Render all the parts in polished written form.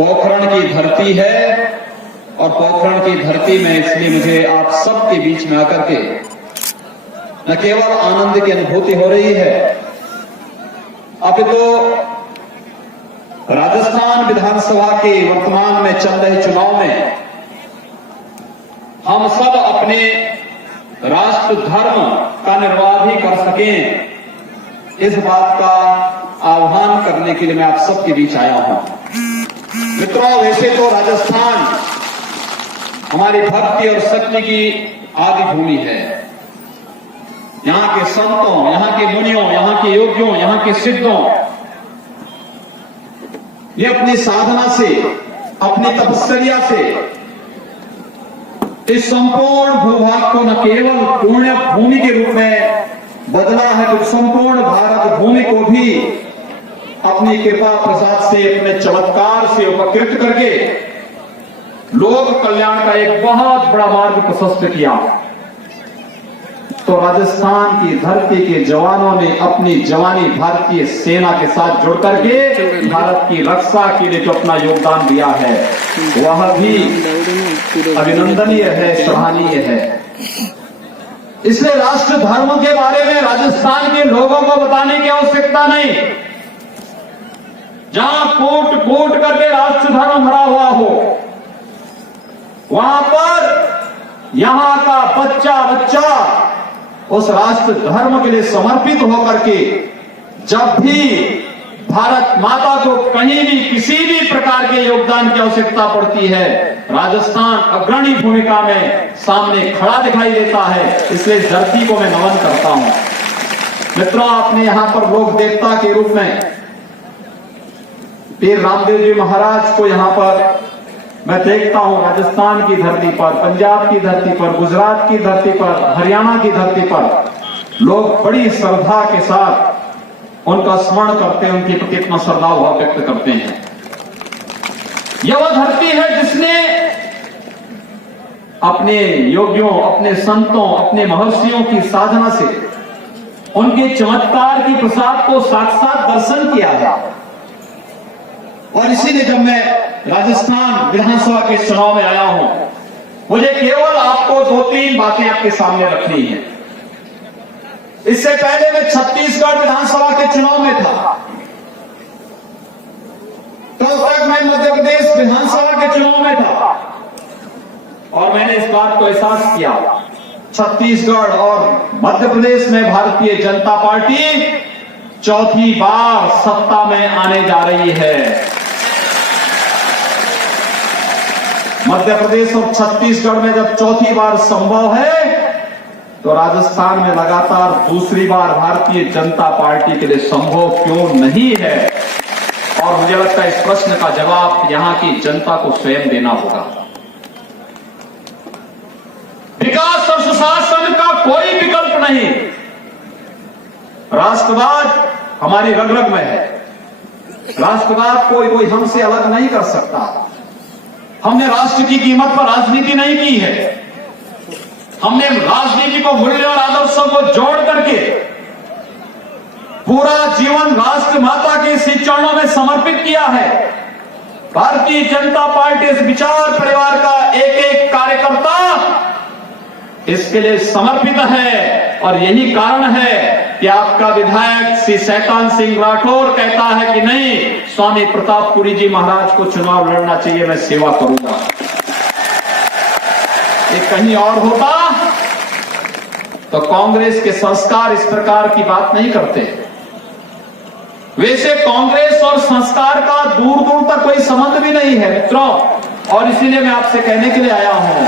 पोखरण की धरती है और पोखरण की धरती में इसलिए मुझे आप सबके बीच में आकर के न केवल आनंद की अनुभूति हो रही है, अब तो राजस्थान विधानसभा के वर्तमान में चल रहे चुनाव में हम सब अपने राष्ट्र धर्म का निर्वाह भी कर सकें, इस बात का आह्वान करने के लिए मैं आप सबके बीच आया हूं। मित्रों, वैसे तो राजस्थान हमारी भक्ति और शक्ति की आदि भूमि है। यहां के संतों, यहां के मुनियों, यहां के योगियों, यहां के सिद्धों, ये अपनी साधना से, अपनी तपस्या से इस संपूर्ण भूभाग को न केवल पुण्य भूमि के रूप में बदला है, तो संपूर्ण भारत भूमि को भी अपनी कृपा प्रसाद से, अपने चमत्कार से उपकृत करके लोक कल्याण का एक बहुत बड़ा मार्ग प्रशस्त किया। तो राजस्थान की धरती के जवानों ने अपनी जवानी भारतीय सेना के साथ जुड़ करके भारत की रक्षा के लिए जो अपना योगदान दिया है, वह भी अभिनंदनीय है, सराहनीय है। इसलिए राष्ट्र धर्म के बारे में राजस्थान के लोगों को बताने की आवश्यकता नहीं। जहां कोट कोट करके राष्ट्र धर्म भरा हुआ हो, वहां पर यहां का बच्चा बच्चा उस राष्ट्र धर्म के लिए समर्पित होकर के जब भी भारत माता को कहीं भी किसी भी प्रकार के योगदान की आवश्यकता पड़ती है, राजस्थान अग्रणी भूमिका में सामने खड़ा दिखाई देता है। इसलिए इस धरती को मैं नमन करता हूं। मित्रों, आपने यहां पर लोक देवता के रूप में पीर रामदेव जी महाराज को यहां पर मैं देखता हूं। राजस्थान की धरती पर, पंजाब की धरती पर, गुजरात की धरती पर, हरियाणा की धरती पर लोग बड़ी श्रद्धा के साथ उनका स्मरण करते हैं, उनके प्रति अपना श्रद्धा भाव व्यक्त करते हैं। यह वह धरती है जिसने अपने योगियों, अपने संतों, अपने महर्षियों की साधना से उनके चमत्कार की प्रसाद को साक्षात दर्शन किया है। और इसीलिए जब मैं राजस्थान विधानसभा के चुनाव में आया हूं, मुझे केवल आपको 2-3 बातें आपके सामने रखनी है। इससे पहले मैं छत्तीसगढ़ विधानसभा के चुनाव में था, तब तक मैं मध्य प्रदेश विधानसभा के चुनाव में था और मैंने इस बात को एहसास किया, छत्तीसगढ़ और मध्य प्रदेश में भारतीय जनता पार्टी चौथी बार सत्ता में आने जा रही है। मध्य प्रदेश और छत्तीसगढ़ में जब चौथी बार संभव है, तो राजस्थान में लगातार दूसरी बार भारतीय जनता पार्टी के लिए संभव क्यों नहीं है? और मुझे लगता है इस प्रश्न का जवाब यहां की जनता को स्वयं देना होगा। विकास और सुशासन का कोई विकल्प नहीं। राष्ट्रवाद हमारी रग रग में है। राष्ट्रवाद कोई हमसे अलग नहीं कर सकता। हमने राष्ट्र की कीमत पर राजनीति नहीं की है। हमने राजनीति को मूल्य और आदर्शों को जोड़ करके पूरा जीवन राष्ट्र माता के इसी चरणों में समर्पित किया है। भारतीय जनता पार्टी इस विचार परिवार का एक एक कार्यकर्ता इसके लिए समर्पित है। और यही कारण है कि आपका विधायक श्री शैतान सिंह राठौर कहता है कि नहीं, स्वामी प्रतापपुरी जी महाराज को चुनाव लड़ना चाहिए, मैं सेवा करूंगा। ये कहीं और होता तो कांग्रेस के संस्कार इस प्रकार की बात नहीं करते। वैसे कांग्रेस और संस्कार का दूर दूर तक कोई संबंध भी नहीं है मित्रों, और इसीलिए मैं आपसे कहने के लिए आया हूं,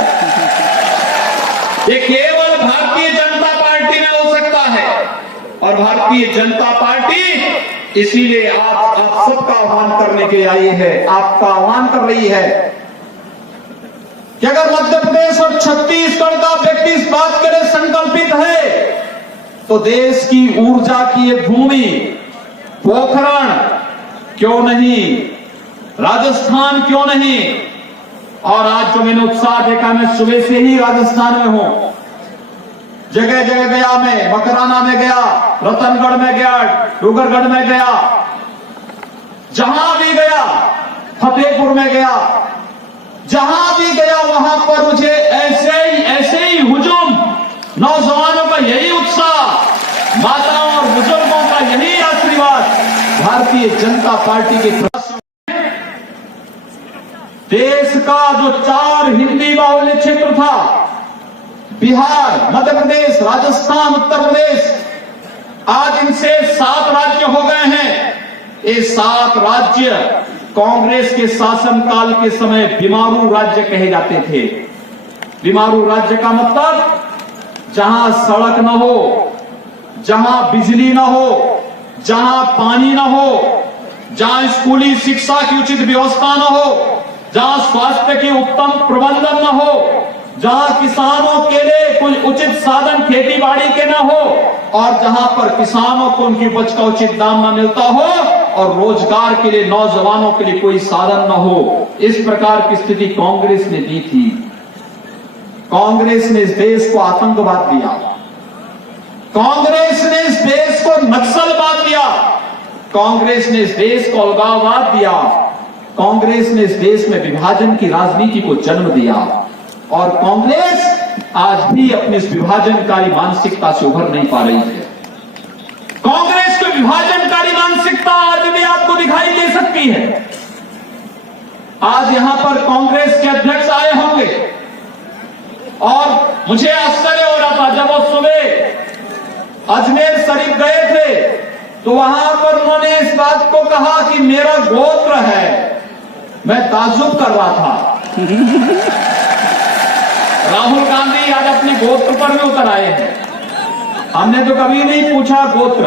ये केवल भारतीय जनता पार्टी में हो सकता है। और भारतीय जनता पार्टी इसीलिए आप सबका आह्वान करने के लिए आई है, आपका आह्वान कर रही है कि अगर मध्य प्रदेश और छत्तीसगढ़ का व्यक्ति इस बात के लिए संकल्पित है, तो देश की ऊर्जा की ये भूमि पोखरण क्यों नहीं, राजस्थान क्यों नहीं। और आज जो मैंने उत्साह देखा, मैं सुबह से ही राजस्थान में हूं, जगह जगह गया, मैं मकराना में गया, रतनगढ़ में गया, डूंगरगढ़ में गया, जहां भी गया फतेहपुर में गया, जहां भी गया वहां पर मुझे ऐसे ही हुजूम, नौजवानों का यही उत्साह, माताओं और बुजुर्गों का यही आशीर्वाद भारतीय जनता पार्टी के प्रयासों में देश का जो 4 हिंदी बाहुल्य क्षेत्र था, बिहार, मध्य प्रदेश, राजस्थान, उत्तर प्रदेश, आज इनसे 7 राज्य हो गए हैं। ये 7 राज्य कांग्रेस के शासनकाल के समय बीमारू राज्य कहे जाते थे। बीमारू राज्य का मतलब जहां सड़क न हो, जहां बिजली न हो, जहां पानी न हो, जहां स्कूली शिक्षा की उचित व्यवस्था न हो, जहां स्वास्थ्य की उत्तम प्रबंधन न हो, जहां किसानों के लिए कोई उचित साधन खेती बाड़ी के न हो, और जहां पर किसानों को उनकी उपज का उचित दाम न मिलता हो, और रोजगार के लिए नौजवानों के लिए कोई साधन न हो। इस प्रकार की स्थिति कांग्रेस ने दी थी। कांग्रेस ने इस देश को आतंकवाद दिया, कांग्रेस ने इस देश को नक्सलवाद दिया, कांग्रेस ने इस देश को अलगाववाद दिया, कांग्रेस ने इस देश में विभाजन की राजनीति को जन्म दिया, और कांग्रेस आज भी अपनी इस विभाजनकारी मानसिकता से उभर नहीं पा रही है। कांग्रेस की विभाजनकारी मानसिकता आज भी आपको दिखाई दे सकती है। आज यहां पर कांग्रेस के अध्यक्ष आए होंगे, और मुझे आश्चर्य हो रहा था जब वो सुबह अजमेर शरीफ गए थे, तो वहां पर उन्होंने इस बात को कहा कि मेरा गोत्र है। मैं ताज्जुब कर रहा था। राहुल गांधी आज अपने गोत्र पर भी उतर आए हैं। हमने तो कभी नहीं पूछा गोत्र,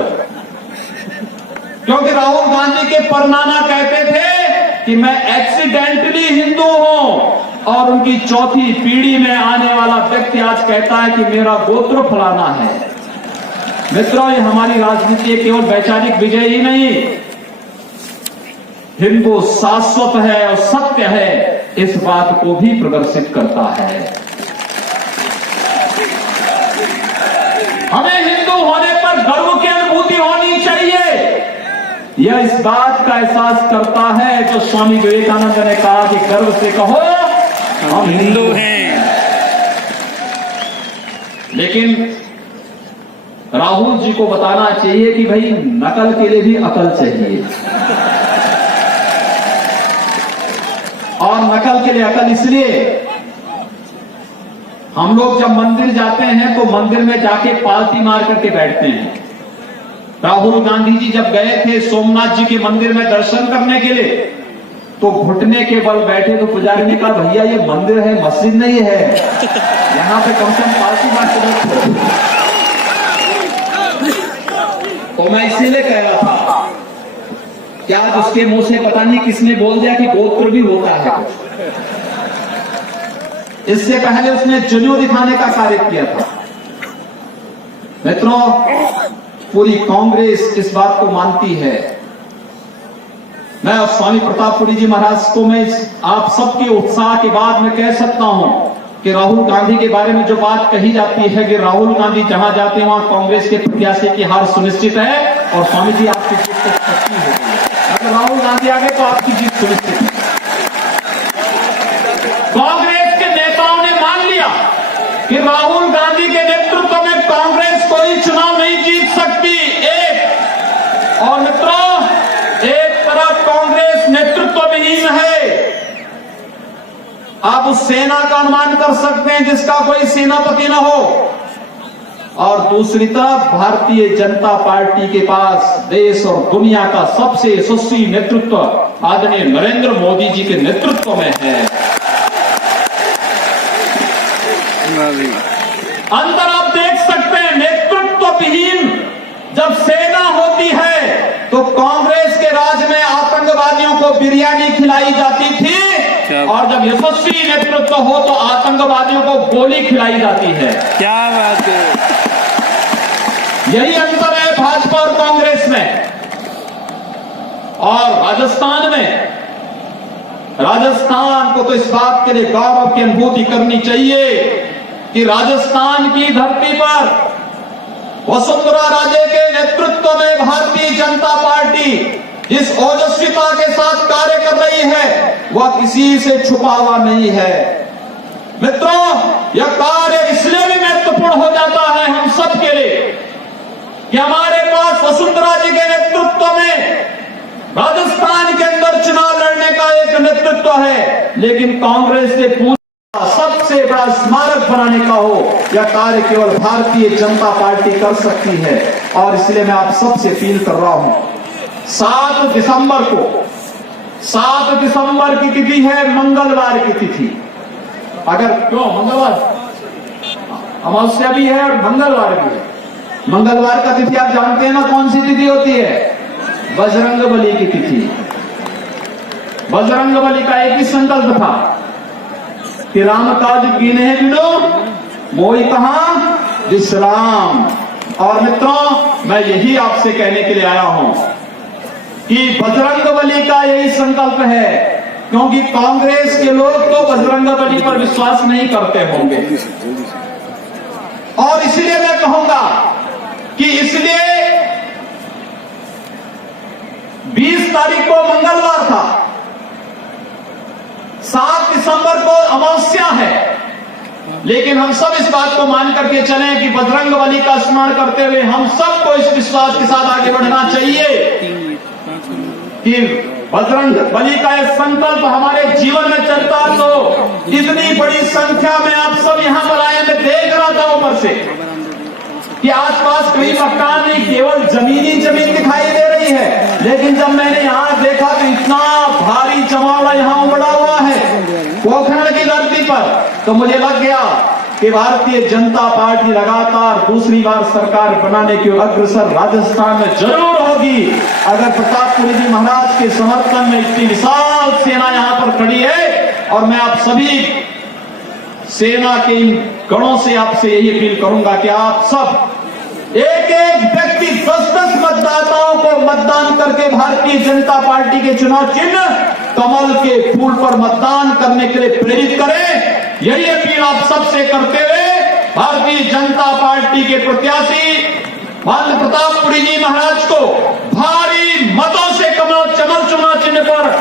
क्योंकि राहुल गांधी के परनाना कहते थे कि मैं एक्सीडेंटली हिंदू हूं, और उनकी 4थी पीढ़ी में आने वाला व्यक्ति आज कहता है कि मेरा गोत्र फलाना है। मित्रों, ये हमारी राजनीति केवल वैचारिक विजय ही नहीं, हिंदू शाश्वत है और सत्य है, इस बात को भी प्रदर्शित करता है। हमें हिंदू होने पर गर्व की अनुभूति होनी चाहिए। यह इस बात का एहसास करता है जो स्वामी विवेकानंद ने कहा कि गर्व से कहो हम हिंदू हैं। लेकिन राहुल जी को बताना चाहिए कि भाई नकल के लिए भी अकल चाहिए, और नकल के लिए अकल इसलिए, हम लोग जब मंदिर जाते हैं तो मंदिर में जाके पालती मार करके बैठते हैं। राहुल गांधी जी जब गए थे सोमनाथ जी के मंदिर में दर्शन करने के लिए, तो घुटने के बल बैठे, तो पुजारी ने कहा भैया ये मंदिर है, मस्जिद नहीं है, यहां पे कम से कम पालती मार के बैठो। तो मैं इसीलिए कह रहा था कि आज उसके मुंह से पता नहीं किसने बोल दिया कि गोत्र भी होता है। इससे पहले उसने जुनून दिखाने का कार्य किया था। मित्रों, पूरी कांग्रेस इस बात को मानती है। मैं और स्वामी प्रतापपुरी जी महाराज को मैं आप सबके उत्साह के बाद में कह सकता हूं कि राहुल गांधी के बारे में जो बात कही जाती है कि राहुल गांधी जहां जाते हैं वहां कांग्रेस के प्रत्याशी की हार सुनिश्चित है, और स्वामी जी आपकी जीत तो पक्की होगी। अगर राहुल गांधी आ गए तो आपकी जीत सुनिश्चित है। कांग्रेस के नेताओं ने मान लिया कि राहुल गांधी के नेतृत्व में कांग्रेस कोई चुनाव नहीं जीत सकती। और मित्रों, एक तरफ कांग्रेस नेतृत्व विहीन है, आप उस सेना का अनुमान कर सकते हैं जिसका कोई सेनापति न हो, और दूसरी तरफ भारतीय जनता पार्टी के पास देश और दुनिया का सबसे यशस्वी नेतृत्व आदरणीय नरेंद्र मोदी जी के नेतृत्व में है। अंदर आप देख सकते हैं, नेतृत्व विहीन जब सेना होती है तो कांग्रेस के राज में आतंकवादियों को बिरयानी खिलाई जाती थी, और जब यशस्वी नेतृत्व हो तो आतंकवादियों को गोली खिलाई जाती है। क्या बात है। यही अंतर है भाजपा और कांग्रेस में। और राजस्थान को तो इस बात के लिए गौरव की अनुभूति करनी चाहिए कि राजस्थान की धरती पर वसुंधरा राजे के नेतृत्व में भारतीय जनता पार्टी जिस ओजस्विता के साथ कार्य कर रही है वह किसी से छुपा हुआ नहीं है। मित्रों, यह कार्य इसलिए भी महत्वपूर्ण हो जाता है हम सब के लिए कि हमारे पास वसुंधरा जी के नेतृत्व में राजस्थान के अंदर चुनाव लड़ने का एक नेतृत्व है, लेकिन कांग्रेस से पूरा सबसे बड़ा स्मारक बनाने का हो, यह कार्य केवल भारतीय जनता पार्टी कर सकती है। और इसलिए मैं आप सबसे अपील कर रहा हूं, 7 दिसंबर को, 7 दिसंबर की तिथि है, मंगलवार की तिथि। अगर क्यों मंगलवार, अमावस्या भी है और मंगलवार भी है। मंगलवार का तिथि आप जानते हैं ना कौन सी तिथि होती है? बजरंगबली की तिथि। बजरंगबली का एक ही संकल्प था कि राम काज कीन्हे बिनो मोहि कहां विश्राम। और मित्रों, मैं यही आपसे कहने के लिए आया हूं कि बजरंगबली का यही संकल्प है, क्योंकि कांग्रेस के लोग तो बजरंगबली पर विश्वास नहीं करते होंगे। और इसलिए मैं कहूंगा कि इसलिए 20 तारीख को मंगलवार था, 7 दिसंबर को अमावस्या है, लेकिन हम सब इस बात को मान करके चलें कि बजरंगबली का स्मरण करते हुए हम सबको इस विश्वास के साथ आगे बढ़ना चाहिए कि बजरंगबली का यह संकल्प हमारे जीवन में चलता। तो इतनी बड़ी संख्या में आप सब यहां पर आए, मैं देख रहा था ऊपर से कि आसपास कोई मकान नहीं, केवल जमीन दिखाई दे रही है। लेकिन जब मैंने यहां देखा तो इतना भारी जमावड़ा यहां उमड़ा हुआ है पोखरण की धरती पर, तो मुझे लग गया कि भारतीय जनता पार्टी लगातार दूसरी बार सरकार बनाने की अग्रसर राजस्थान में जरूर होगी, अगर प्रतापपुरी जी महाराज के समर्थन में इतनी विशाल सेना यहां पर खड़ी है। और मैं आप सभी सेना के इन गणों से आपसे यही अपील करूंगा कि आप सब एक एक व्यक्ति 10-10 मतदाताओं को मतदान करके भारतीय जनता पार्टी के चुनाव चिन्ह कमल के फूल पर मतदान करने के लिए प्रेरित करें। यही अपील आप सबसे करते हुए भारतीय जनता पार्टी के प्रत्याशी माननीय प्रतापपुरी जी महाराज को भारी मतों से कमल चुनाव चिन्ह पर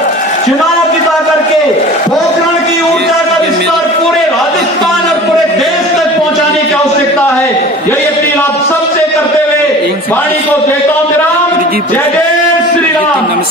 चुनाव जिता करके पोखरण की ऊर्जा का विस्तार पूरे राजस्थान और पूरे देश तक पहुंचाने की आवश्यकता है। यही अपील आप सबसे करते हुए वाणी को देता हूं विराम। जय जय श्री राम।